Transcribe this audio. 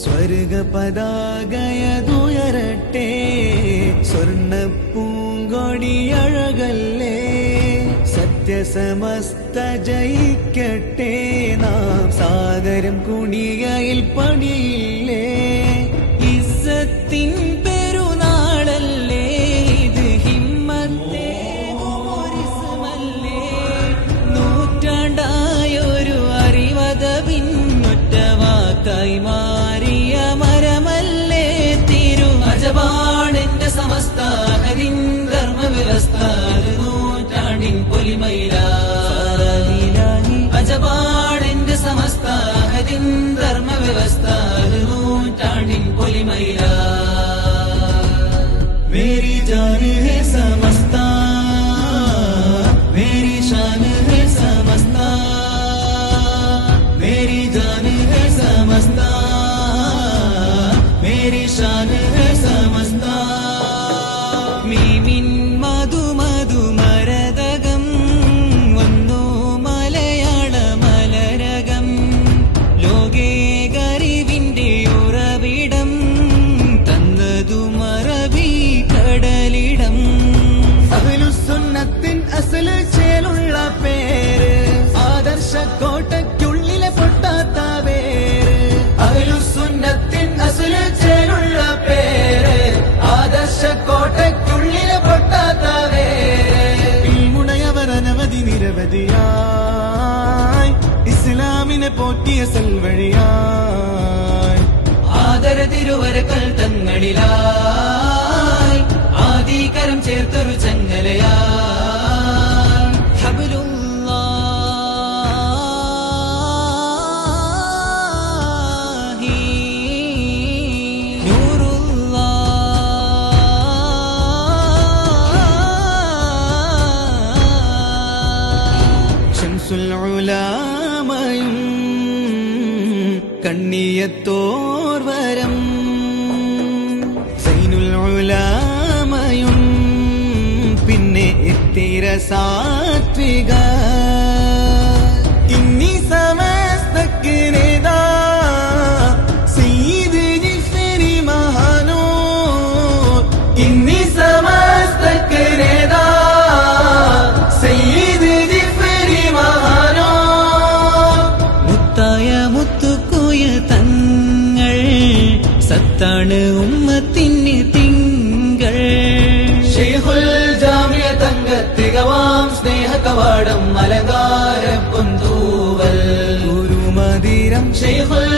സ്വർഗ പതാകയതുയരട്ടെ സ്വർണ പൂങ്കൊടിയഴകല്ലേ സത്യസമസ്ത ജയിക്കട്ടെ നാം സാഗരം കുണികയിൽ പണിയില്ലേ. അജപാടിന്റെ സമസ്ത അഹദിൻ ധർമ്മ വ്യവസ്ഥ നൂറ്റാണ്ടിൻ പൊലിമയില മേരി ജാന് ഹെ സമസ്ത. മേരി ഷാന് ഹെ സമസ്ത. മേരി ജാന് ഹെ സമസ്ത. മേരി ഷാന് ഹെ സമസ്ത. മീമിൻ ഇസ്ലാമിനെ പോറ്റിയ സെൽവഴിയായി ആദര തിരുവരക്കൽ തങ്ങളിലായി. ആദീകരം ചേർത്തൊരു ചങ്ങലയായി. ഹബലുല്ലാഹി നൂറുല്ലാഹ് ഷംസുൽ ഉലാമയും കണ്ണിയത്തോർവരം സൈനുൽ ഉലാമയും പിന്നെ എത്തിര സാത്വിക. ഇന്നി സമസ്തക്ക് ഇന്നി സത്താണ് ഉമ്മത്തിന് തിങ്കൾ. ജാമിയ തങ്ക തികവാം സ്നേഹ കവാടം അലങ്കാര പൊന്തൂവൽ ഒരു മതിരം ഷെയ്ഖുൽ